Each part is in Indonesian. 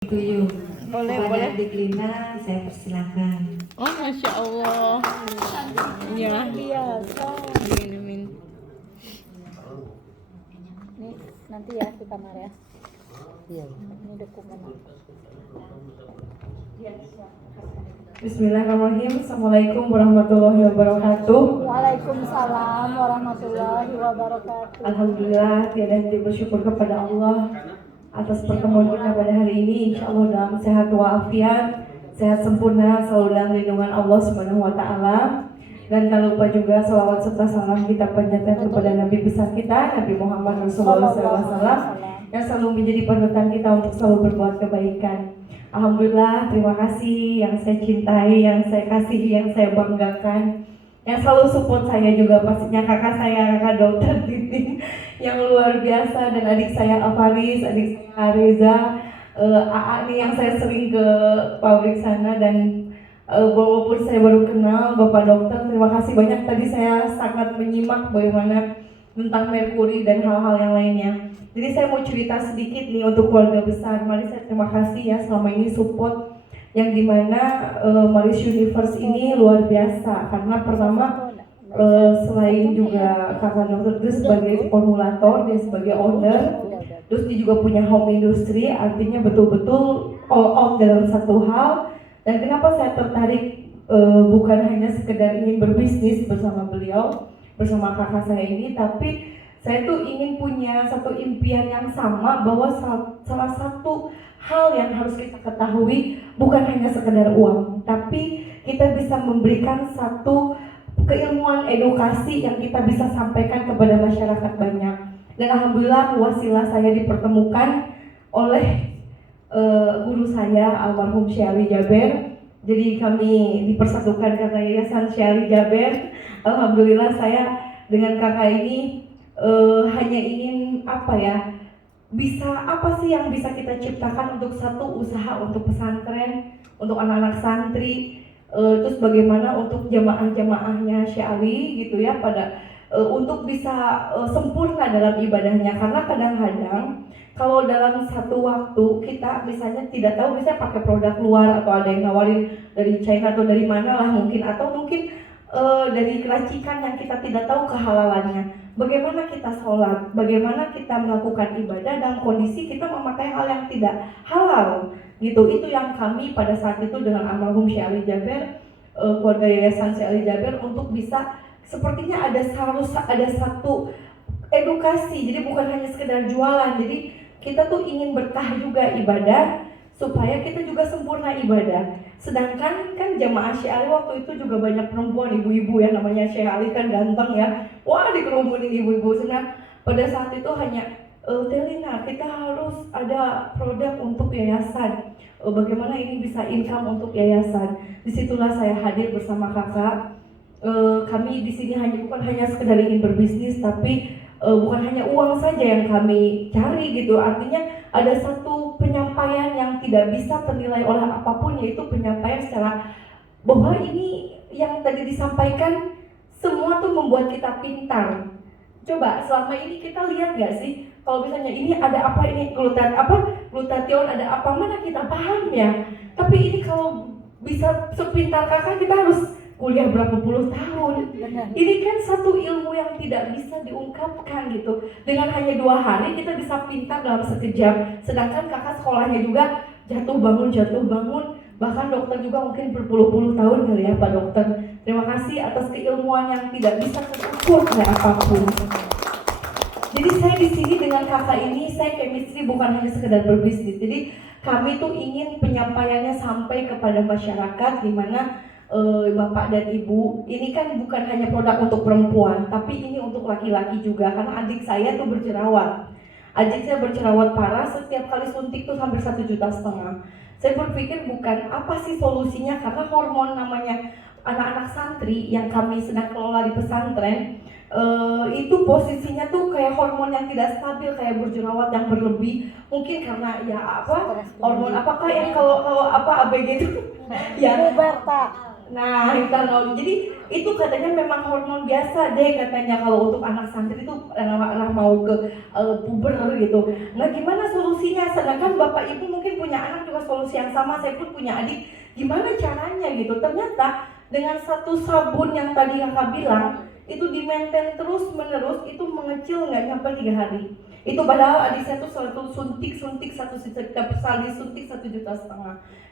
Tujuh. Boleh, Kepada boleh. adik Lina, saya persilakan. Oh, Masya Allah. Ya, Biasa. diminumin. Nih nanti ya di kamar ya. Iya. Ini dokumen aku. Bismillahirrahmanirrahim. Assalamualaikum warahmatullahi wabarakatuh. Waalaikumsalam warahmatullahi wabarakatuh. Alhamdulillah, tiada henti bersyukur kepada Allah atas pertemuan kita pada hari ini. Insya Allah dalam sehat walafiat, sehat sempurna, selalu dalam lindungan Allah Subhanahu Wa Taala. Dan tak lupa juga salawat serta salam kita panjatkan kepada Nabi besar kita, Nabi Muhammad Rasulullah SAW, yang selalu menjadi panutan kita untuk selalu berbuat kebaikan. Alhamdulillah, terima kasih yang saya cintai, yang saya kasihi, yang saya banggakan, yang selalu support saya juga pastinya kakak saya, kakak dokter Titin yang luar biasa, dan adik saya Alfaris, adik saya Reza, AA nih yang saya sering ke pabrik sana, dan walaupun saya baru kenal Bapak Dokter, terima kasih banyak. Tadi saya sangat menyimak bagaimana tentang merkuri dan hal-hal yang lainnya. Jadi saya mau cerita sedikit nih untuk keluarga besar. Mari saya terima kasih ya selama ini support yang dimana Maris Universe ini luar biasa. Karena pertama selain juga kakak dokter itu sebagai formulator, dia sebagai owner, terus dia juga punya home industry, artinya betul-betul all out dalam satu hal. Dan kenapa saya tertarik bukan hanya sekedar ingin berbisnis bersama beliau, bersama kakak saya ini, tapi saya tuh ingin punya satu impian yang sama, bahwa salah satu hal yang harus kita ketahui bukan hanya sekedar uang, tapi kita bisa memberikan satu keilmuan edukasi yang kita bisa sampaikan kepada masyarakat banyak. Dan alhamdulillah wasilah saya dipertemukan oleh guru saya almarhum Syekh Ali Jaber. Jadi kami dipersatukan karena Yayasan Syekh Ali Jaber. Alhamdulillah saya dengan kakak ini hanya ingin bisa apa sih yang bisa kita ciptakan untuk satu usaha untuk pesantren, untuk anak-anak santri, terus bagaimana untuk jamaah-jamaahnya Syekh Ali gitu ya, pada untuk bisa sempurna dalam ibadahnya. Karena kadang-kadang kalau dalam satu waktu kita misalnya tidak tahu, misalnya pakai produk luar atau ada yang nawarin dari China atau dari mana lah mungkin, atau mungkin dari keracikan yang kita tidak tahu kehalalannya. Bagaimana kita sholat, bagaimana kita melakukan ibadah dalam kondisi kita memakai hal yang tidak halal gitu. Itu yang kami pada saat itu dengan almarhum Syekh Ali Jaber, keluarga Yayasan Syekh Ali Jaber, untuk bisa sepertinya harus ada satu edukasi. Jadi bukan hanya sekedar jualan, jadi kita tuh ingin berkah juga ibadah supaya kita juga sempurna ibadah. Sedangkan kan jamaah Syekh Ali waktu itu juga banyak perempuan, ibu-ibu ya, namanya Syekh Ali kan ganteng ya, wah dikerumunin ibu-ibu. Sedang pada saat itu hanya Telina, kita harus ada produk untuk yayasan, bagaimana ini bisa income untuk yayasan. Disitulah saya hadir bersama kakak. Kami di sini bukan hanya sekedar ingin berbisnis, tapi bukan hanya uang saja yang kami cari gitu. Artinya ada satu penyampaian yang tidak bisa ternilai oleh apapun, yaitu penyampaian secara bahwa ini yang tadi disampaikan semua tuh membuat kita pintar. Coba selama ini kita lihat gak sih, kalau misalnya ini ada apa, ini glutathione ada apa, mana kita paham ya. Tapi ini kalau bisa sepintar kakak, kita harus kuliah berapa puluh tahun. Ini kan satu ilmu yang tidak bisa diungkapkan gitu. Dengan hanya 2 hari kita bisa pintar dalam sekejap. Sedangkan kakak sekolahnya juga jatuh bangun. Bahkan dokter juga mungkin berpuluh-puluh tahun kali ya Pak Dokter. Terima kasih atas keilmuan yang tidak bisa terukur oleh apapun. Jadi saya di sini dengan kakak ini, saya chemistry bukan hanya sekedar berbisnis. Jadi kami tuh ingin penyampaiannya sampai kepada masyarakat, di mana Bapak dan Ibu, ini kan bukan hanya produk untuk perempuan, tapi ini untuk laki-laki juga. Karena adik saya tuh berjerawat. Adik saya berjerawat parah, setiap kali suntik tuh hampir 1,5 juta. Saya berpikir bukan apa sih solusinya, karena hormon namanya anak-anak santri yang kami sedang kelola di pesantren, itu posisinya tuh kayak hormon yang tidak stabil, kayak berjerawat yang berlebih. Mungkin karena ya hormon apakah yang kalau ABG itu ya Puberta. Nah, hipernatrol. Jadi itu katanya memang hormon biasa deh katanya kalau untuk anak santri itu anak mau ke puber gitu. Nah, gimana solusinya? Sedangkan bapak ibu mungkin punya anak juga solusi yang sama. Saya pun punya adik. Gimana caranya gitu? Ternyata dengan satu sabun yang tadi kakak bilang itu di maintain terus menerus itu mengecil nggak sampai 3 hari. Itu padahal adik saya tuh selalu suntik 1,5 juta.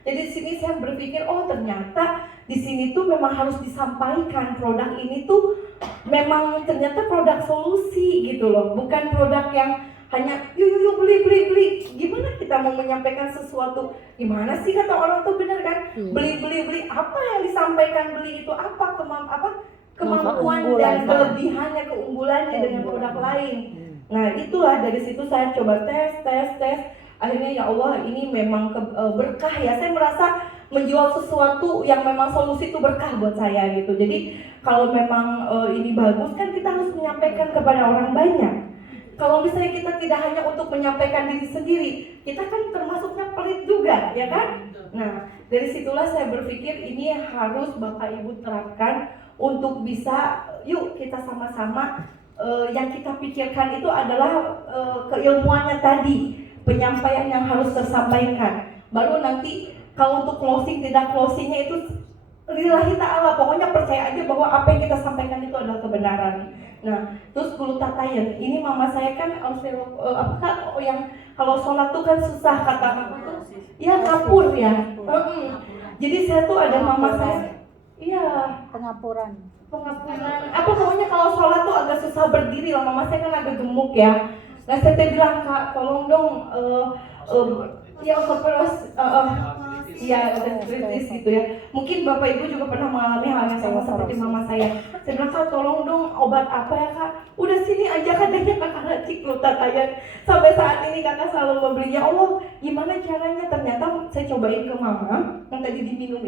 Jadi di sini saya berpikir, oh ternyata di sini tuh memang harus disampaikan produk ini tuh memang ternyata produk solusi gitu loh, bukan produk yang hanya yuk beli. Gimana kita mau menyampaikan sesuatu? Gimana sih kata orang tuh benar kan? Beli. Apa yang disampaikan beli itu apa kemampuan dan kelebihannya, keunggulannya dengan produk lain. Nah itulah dari situ saya coba tes. Akhirnya ya Allah ini memang berkah ya. Saya merasa menjual sesuatu yang memang solusi itu berkah buat saya gitu. Jadi kalau memang ini bagus kan kita harus menyampaikan kepada orang banyak. Kalau misalnya kita tidak hanya untuk menyampaikan diri sendiri, kita kan termasuknya pelit juga, ya kan? Nah, dari situlah saya berpikir ini harus Bapak Ibu terapkan untuk bisa, yuk kita sama-sama yang kita pikirkan itu adalah keilmuannya tadi, penyampaian yang harus tersampaikan. Baru nanti kalau untuk closingnya itu lillahi ta'ala, pokoknya percaya aja bahwa apa yang kita sampaikan itu adalah kebenaran. Nah, terus glutatayan, ini mama saya kan yang kalau sholat tuh kan susah kata mama tuh, ya kapur ya. Jadi saya tuh ada mama saya, iya pengapuran. Apa namanya kalau sholat tuh agak susah berdiri lah, mama saya kan agak gemuk ya. Nah saya bilang kak, tolong dong ya terus ya kritis gitu ya. Mungkin bapak ibu juga pernah mengalami hal yang sama seperti mama saya. Saya bilang kak tolong dong obat apa ya kak? Udah sini aja katanya kakak racik glutatayan. Sampai saat ini kakak selalu membelinya. Allah gimana caranya? Ternyata saya cobain ke mama yang tadi diminum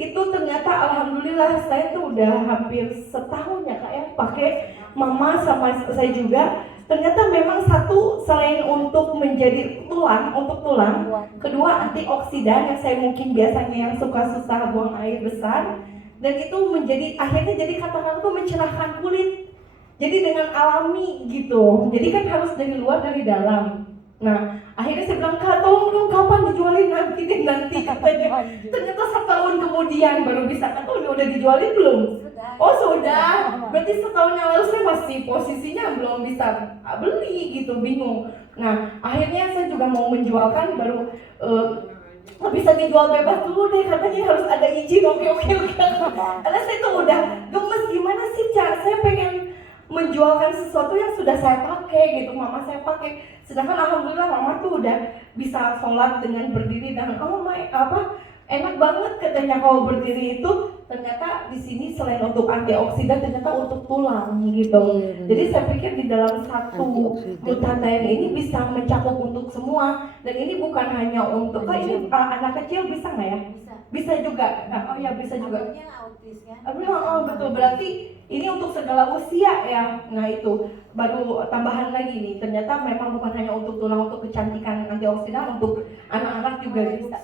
itu ternyata alhamdulillah saya tuh udah hampir setahun ya kak ya pakai mama sama saya juga. Ternyata memang satu selain untuk menjadi tulang, kedua antioksidan yang saya mungkin biasanya yang suka susah buang air besar, dan itu menjadi akhirnya jadi katakan tuh mencerahkan kulit. Jadi dengan alami gitu. Jadi kan harus dari luar dari dalam. Nah akhirnya saya bilang kak tolong dong kapan dijualin nanti katanya. Ternyata setahun kemudian baru bisa kata udah dijualin belum? Oh sudah, berarti setahun yang lalu saya masih posisinya belum bisa beli gitu, bingung. Nah akhirnya saya juga mau menjualkan baru bisa dijual bebas dulu deh katanya harus ada izin oke. Karena saya tuh udah gemes gimana sih saya pengen menjualkan sesuatu yang sudah saya pakai gitu, mama saya pakai. Sedangkan alhamdulillah mama tuh udah bisa sholat dengan berdiri dan enak banget katanya kalau berdiri itu. Ternyata di sini selain untuk antioksidan ternyata untuk tulang gitu. Jadi saya pikir di dalam satu glutatayan ini bisa mencakup untuk semua. Dan ini bukan hanya untuk ini anak kecil bisa nggak ya? Bisa juga. Oh ya bisa juga. Betul berarti ini untuk segala usia ya. Nah itu baru tambahan lagi nih. Ternyata memang bukan hanya untuk tulang, untuk kecantikan antioksidan, untuk anak-anak juga bisa.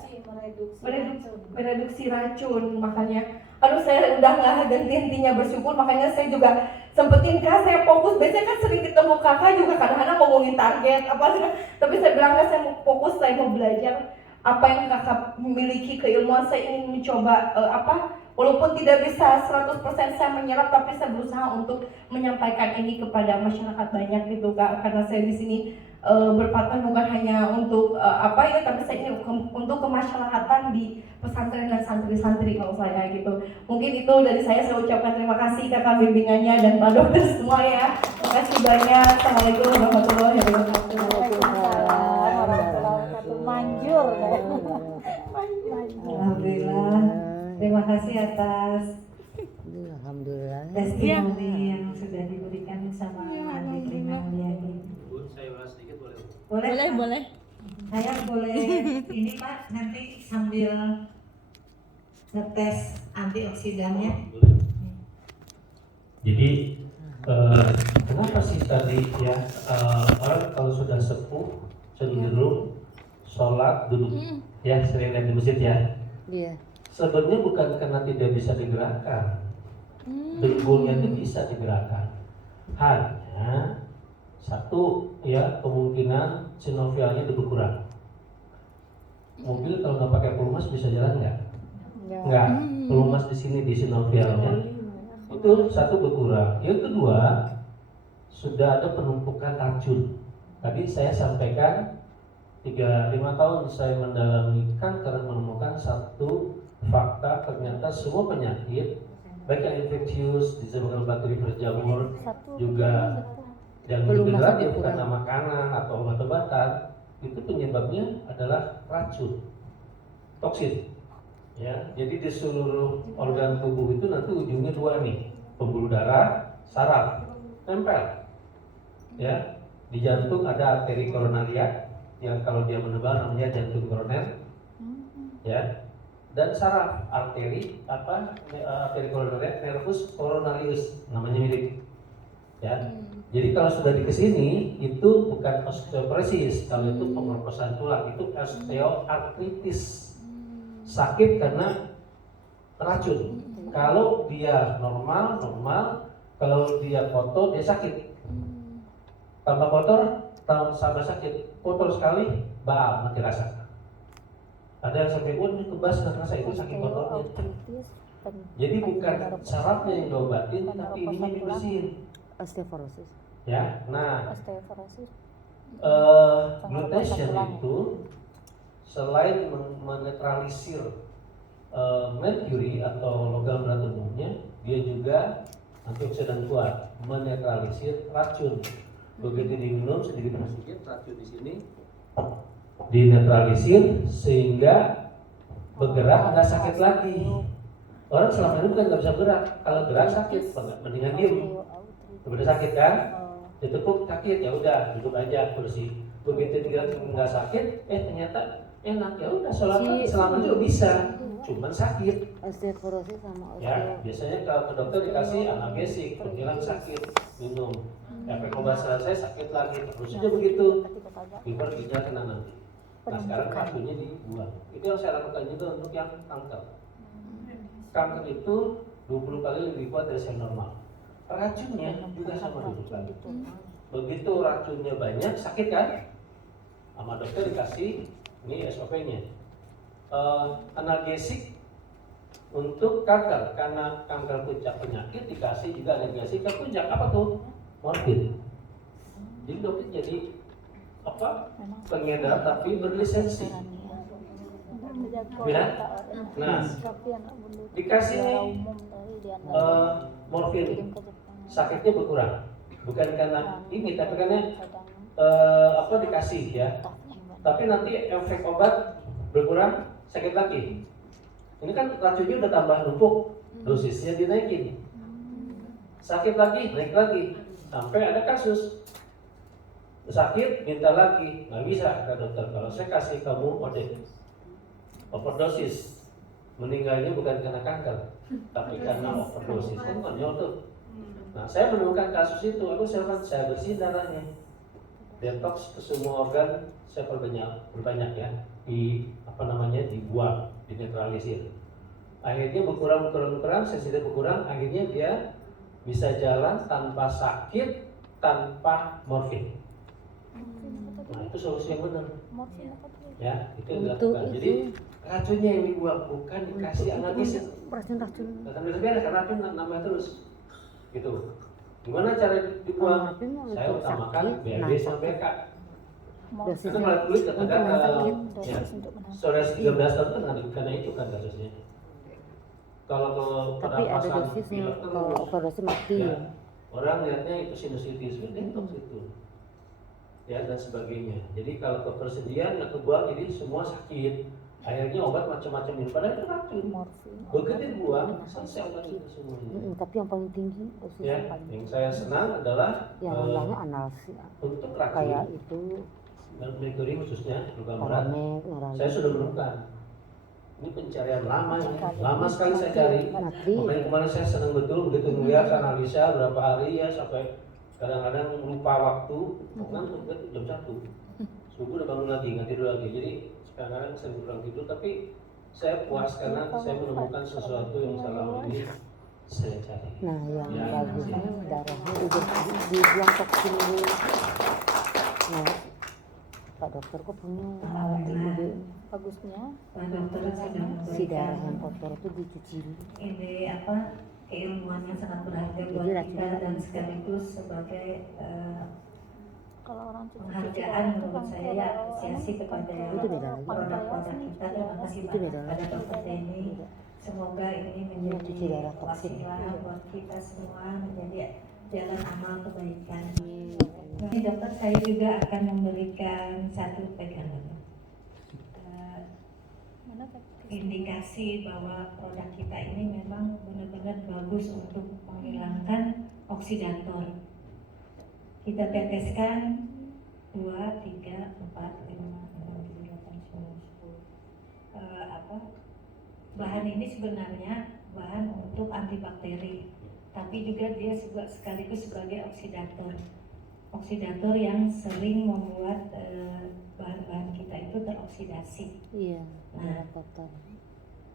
Mereduksi racun. Makanya saya udah nggak henti-hentinya bersyukur. Makanya saya juga sempetin kak saya fokus. Biasanya kan sering ketemu kakak juga kadang-kadang ngomongin target tapi saya bilang kak saya mau fokus, saya mau belajar apa yang kakak memiliki keilmuan. Saya ingin mencoba walaupun tidak bisa 100% saya menyerap, tapi saya berusaha untuk menyampaikan ini kepada masyarakat banyak gitu kak. Karena saya di sini berpatah bukan hanya untuk tapi saya ini untuk kemasyarakatan di pesantren dan santri-santri kalau saya gitu. Mungkin itu dari saya ucapkan terima kasih kakak bimbingannya dan Pak Dokter semua ya. Terima kasih banyak. Assalamualaikum warahmatullahi wabarakatuh. Manjur. Alhamdulillah. Terima kasih atas testimoni yang sudah diberikan sama Adik Rina Mulyadi. Boleh. Saya boleh ini Pak nanti sambil ngetes antioksidannya. Jadi kenapa sih tadi ya orang kalau sudah sepuh cenderung sholat duduk ya sering lihat di masjid ya. Iya. sebenarnya bukan karena tidak bisa digerakkan. Dengkulnya itu bisa digerakkan. Hanya satu ya, kemungkinan sinovialnya itu berkurang. Mobil kalau nggak pakai pelumas bisa jalan nggak? Nggak. Pelumas di sini di sinovialnya itu satu berkurang. Yang kedua, sudah ada penumpukan racun. Tadi saya sampaikan 3-5 tahun saya mendalami kanker, menemukan satu fakta, ternyata semua penyakit baik yang infeksius disebabkan bakteri virus jamur, juga yang degeneratif karena makanan atau obat-obatan, itu penyebabnya adalah racun, toksin. Ya, jadi di seluruh organ tubuh itu nanti ujungnya dua nih, pembuluh darah, saraf, nempel. Ya, di jantung ada arteri koronaria yang kalau dia menebal namanya jantung koroner. Ya, dan saraf arteri arteri koronaria, nervus coronarius namanya mirip. Ya, jadi kalau sudah di kesini itu bukan osteoporosis, kalau itu pengeroposan tulang, itu osteoartritis. Sakit karena racun. Kalau dia normal, kalau dia kotor dia sakit. Tambah kotor, tambah sakit. Kotor sekali, baal mati rasa. Ada yang sampai ini kebas nggak rasa, itu sakit kotornya. Jadi bukan sarafnya yang diobatin, tapi ininya dibersihin. Osteoporosis. Ya, nah, Osteoporosis. glutathione itu selain menetralisir merkuri atau logam berat umumnya, dia juga antioksidan kuat, menetralisir racun. Begitu diminum sedikit demi sedikit, racun di sini dinetralisir sehingga bergerak nggak sakit lagi. Orang selama ini kan nggak bisa bergerak, kalau gerak sakit, mendingan diem. Udah sakit kan? Ditekuk sakit, ya udah duduk aja kursi. Begitu digerak nggak sakit, ternyata enak, ya udah sholat selama juga bisa, cuman sakit. Osteoporosis sama Ya, biasanya kalau ke dokter dikasih analgesik, penghilang sakit, minum. Efek obat selesai sakit lagi, terus aja begitu. Liver ginjal kena nanti. Nah sekarang racunnya dibuang. Itu yang saya lakukan juga untuk yang kanker. Kanker itu 20 kali lebih kuat dari sel normal. Racunnya juga sama 20 kali. Begitu racunnya banyak, sakit kan? Sama dokter dikasih ini SOP-nya, analgesik untuk kanker, karena kanker puncak penyakit dikasih juga analgesik ke puncak. Apa tuh? Morfin. Jadi dokter jadi pengedar tapi berlisensi. Ya? Nah, dikasih morfin, sakitnya berkurang. Bukan karena ini, tapi karena dikasih ya. Tapi nanti efek obat berkurang, sakit lagi. Ini kan racunnya udah tambah numpuk, dosisnya dinaikin. Sakit lagi, naik lagi. Sampai ada kasus sakit, minta lagi, nggak bisa kata dokter. Kalau saya kasih kamu overdosis, meninggalnya bukan karena kanker, tapi karena overdosis. Kan konyol tuh. Nah, saya menemukan kasus itu, saya bersihin darahnya, detox ke semua organ. Saya perbanyak ya, dibuang, dinetralisir. Akhirnya berkurang, sensitif berkurang. Akhirnya dia bisa jalan tanpa sakit, tanpa morfin. Nah itu solusi yang benar. Ya, itu yang dilakukan. Jadi racunnya yang dibuang, bukan dikasih analgesia. Racun. Karena racun nambah terus. Gitu. Gimana cara dibuang? Saya utamakan BAB sama BK. Itu malah kulit kadang-kadang saudara 13 tahun kan karena itu kan kasusnya. Kalau tapi ada dosisnya, kalau overdosis mati. Ya, orang lihatnya itu sinusitis, detox itu, ya dan sebagainya. Jadi kalau ketersediaan nggak kebuang, jadi semua sakit. Akhirnya obat macam-macam ini, padahal itu racun. Begitu dibuang, selesai obat itu semuanya. Tapi yang paling tinggi dosis ya, yang saya senang adalah yang namanya analgesia. Untuk racun kayak itu dan merkuri khususnya logam berat. Saya sudah menemukan. Ini pencarian lama ini, lama sekali saya cari. Makanya kemarin saya senang betul begitu melihat analisa berapa hari ya, sampai kadang-kadang lupa waktu. Ngantuk kan jam 1 subuh udah bangun lagi, nggak tidur lagi. Jadi kadang-kadang sering kurang tidur, tapi saya puas karena saya menemukan sesuatu yang selama ini saya cari. Nah, yang Ya, bagusnya ya. darahnya dibuang toksin dulu. Nah, Pak dokter kok punya alat ini bagusnya Pak dokter sudah si darah memberikan yang kotor itu dicuci. ini keilmuan yang sangat berharga buat Jadi kita racunnya dan bisa. sekaligus sebagai Kalau orang penghargaan menurut saya ya apresiasi kepada Itu beda lagi. produk-produk kita. Terima kasih Itu beda banyak pada lagi. dokter Denny. Semoga ini Ini cuci menjadi darah toksin. wasilah buat kita semua menjadi jalan amal kebaikan. Ini dokter saya juga akan memberikan satu pegangan. Indikasi bahwa produk kita ini memang benar-benar bagus untuk menghilangkan oksidator. Kita teteskan 2, 3, 4, 5, 6, 7, 8, 9, 10. Bahan ini sebenarnya bahan untuk antibakteri, tapi juga dia sekaligus sebagai oksidator. Oksidator yang sering membuat bahan-bahan kita itu teroksidasi. Iya, Nah. darah kotor.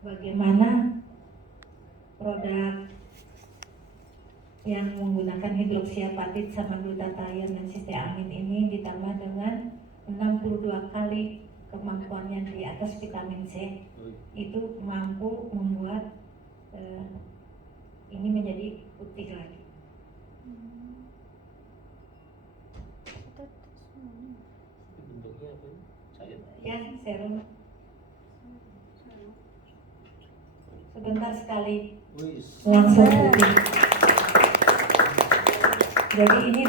Bagaimana produk yang menggunakan hidroksiapatit sama glutathione dan sisteamin ini ditambah dengan 62 kali kemampuannya di atas vitamin C itu mampu membuat ini menjadi putih lagi. Bentuknya apa ini? Cair. Ya, serum. Sebentar sekali Wis. langsung putih. Jadi ini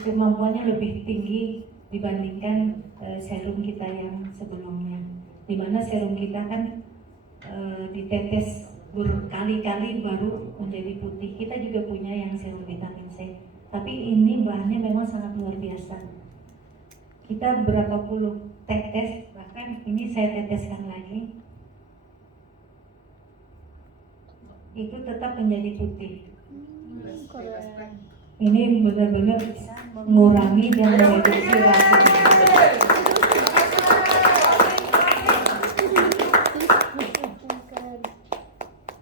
kemampuannya lebih tinggi dibandingkan serum kita yang sebelumnya. Dimana serum kita kan ditetes berkali-kali baru menjadi putih. Kita juga punya yang serum vitamin C. Tapi ini bahannya memang sangat luar biasa. Kita berapa puluh tetes, bahkan ini saya teteskan lagi, itu tetap menjadi putih. Ini benar-benar bisa mengurangi dan mereduksi racun.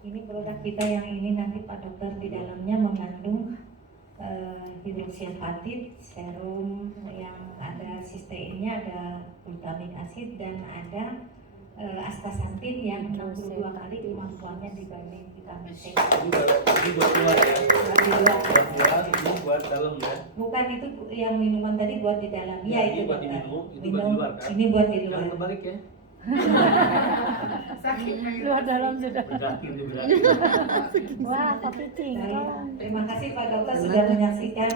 Ini produk kita yang ini nanti Pak Dokter di dalamnya mengandung hidroksiapatit, serum yang ada cisteinnya, ada glutamic acid dan ada astaxanthin yang 62 kali kemampuannya dibanding vitamin C. Ini buat keluar ya. Buat di luar. Buat keluar, ini buat dalam ya. Bukan itu yang minuman tadi buat di dalam. Ya, Ya, ini itu buat dokter. diminum, itu buat di Minum, luar, kan? ini buat di luar. Jangan kebalik ya. Luar dalam sudah. Berakin tuh berakin. Wah, tapi Baik. Terima kasih Pak Dokter sudah menyaksikan.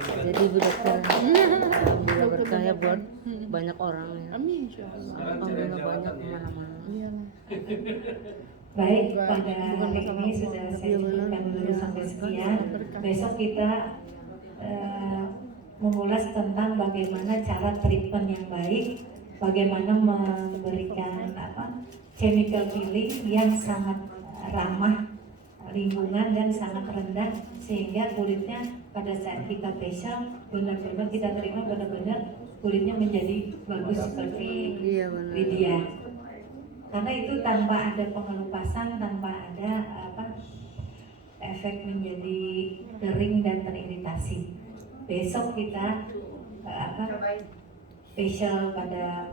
Jadi Bu Dokter, alhamdulillah berkah ya buat banyak orang ya. Amin insyaallah. Alhamdulillah banyak kemana-mana. Baik, pada hari ini sudah saya cukupkan dulu sampai sekian. Besok kita mengulas tentang bagaimana cara treatment yang baik, bagaimana memberikan chemical peeling yang sangat ramah lingkungan dan sangat rendah sehingga kulitnya pada saat kita facial benar-benar kita terima benar-benar kulitnya menjadi bagus seperti Iya benar. Lydia. Karena itu tanpa ada pengelupasan, tanpa ada efek menjadi kering dan teriritasi. Besok kita facial pada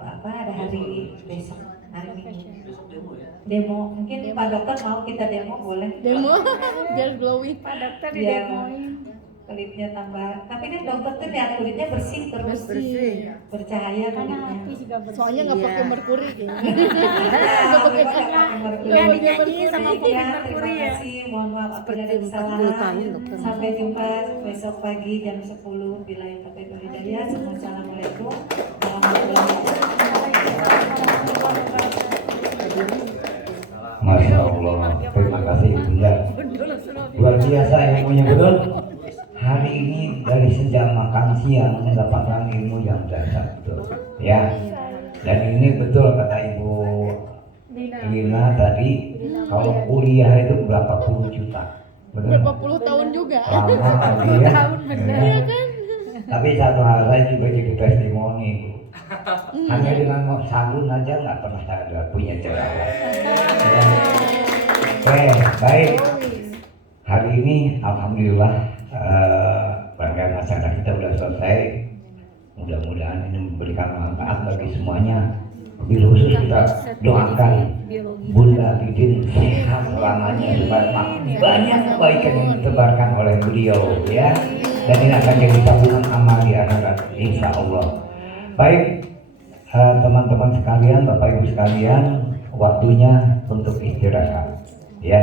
ada hari besok, hari Minggu. Besok demo ya. Demo, mungkin Pak Dokter mau kita demo boleh. Demo biar glowing. Pak Dokter Biar kulitnya tambah. Tapi kan dokter tuh lihat kulitnya bersih terus, Bersih. bercahaya kulitnya. Soalnya nggak pakai merkuri kayaknya. Nggak pakai merkuri. Nggak dinyanyiin sama Baik, Poppy ya, Merkuri terima ya. kasih. Mohon maaf apabila ada 40 kesalahan. tahun, dokter. Sampai jumpa besok pagi jam 10 bila yang sampai hidayah. Assalamualaikum warahmatullahi wabarakatuh. Masya Allah, terima kasih Bunda. Luar biasa ilmunya betul. Hari ini dari sejak makan siang mendapatkan ilmu yang dasar betul. Ya, dan ini betul kata Ibu Lina tadi, kalau kuliah itu berapa puluh juta. Betul? Berapa puluh tahun juga. Lama lagi ya. Tapi satu hal saya juga jadi testimoni Bu. Hanya dengan mau sabun aja nggak pernah ada punya jerawat. Ya. Oke, baik. Hari ini alhamdulillah rangkaian acara kita sudah selesai. Mudah-mudahan ini memberikan manfaat bagi semuanya. Lebih khusus kita doakan Bunda Didin sehat selamanya supaya makin banyak kebaikan yang ditebarkan oleh beliau ya. Dan ini akan jadi tabungan amal di akhirat insya Allah. Baik teman-teman sekalian, Bapak Ibu sekalian, waktunya untuk istirahat ya.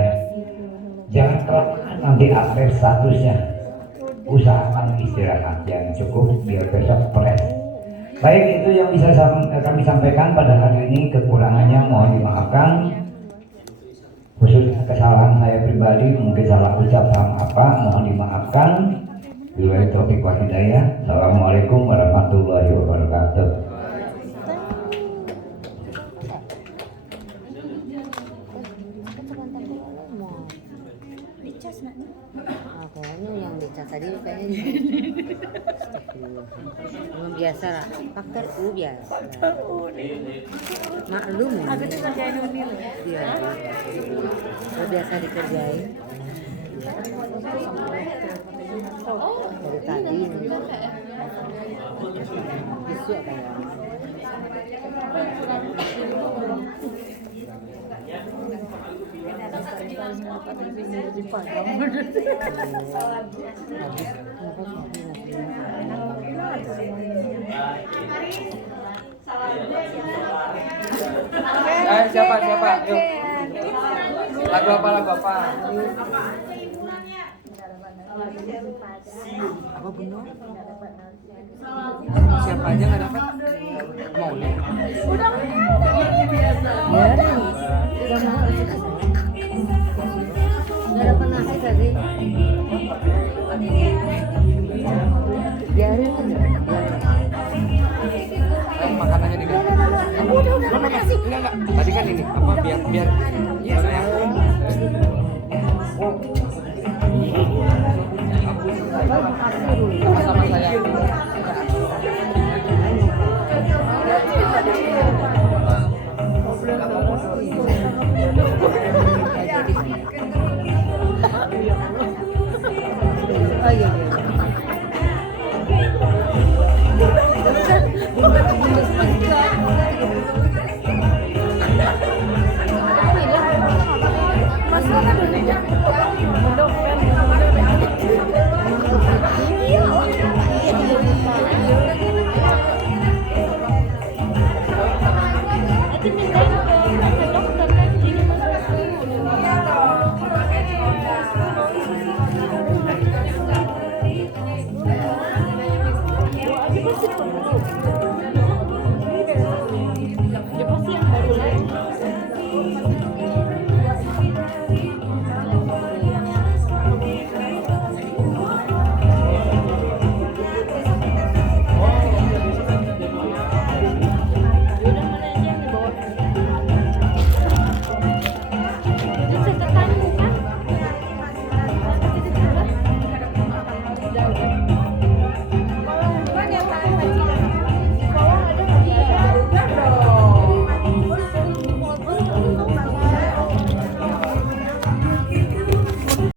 Jangan kelamaan nanti update statusnya. Usahakan istirahat yang cukup biar besok fresh. Baik, itu yang bisa kami sampaikan pada hari ini. Kekurangannya mohon dimaafkan. Khusus kesalahan saya pribadi, mungkin salah ucap sama apa, mohon dimaafkan. Billahi taufiq wal hidayah. Assalamualaikum warahmatullahi wabarakatuh. Kayaknya yang dicas tadi kayaknya belum biasa lah, faktor U biasa. Maklum ya. Aku tuh kerjain ini loh. Iya. Udah biasa dikerjain. Dari tadi. Bisu apa ya? Siapa? Yuk. Lagu apa? Apa benar? Siapa aja nggak dapat? Mau nih? Nggak dapat nasi tadi. Biarin aja. Makanannya diganti. Udah makasih. Enggak. Tadi kan ini apa biar. Iya saya. Sama-sama saya.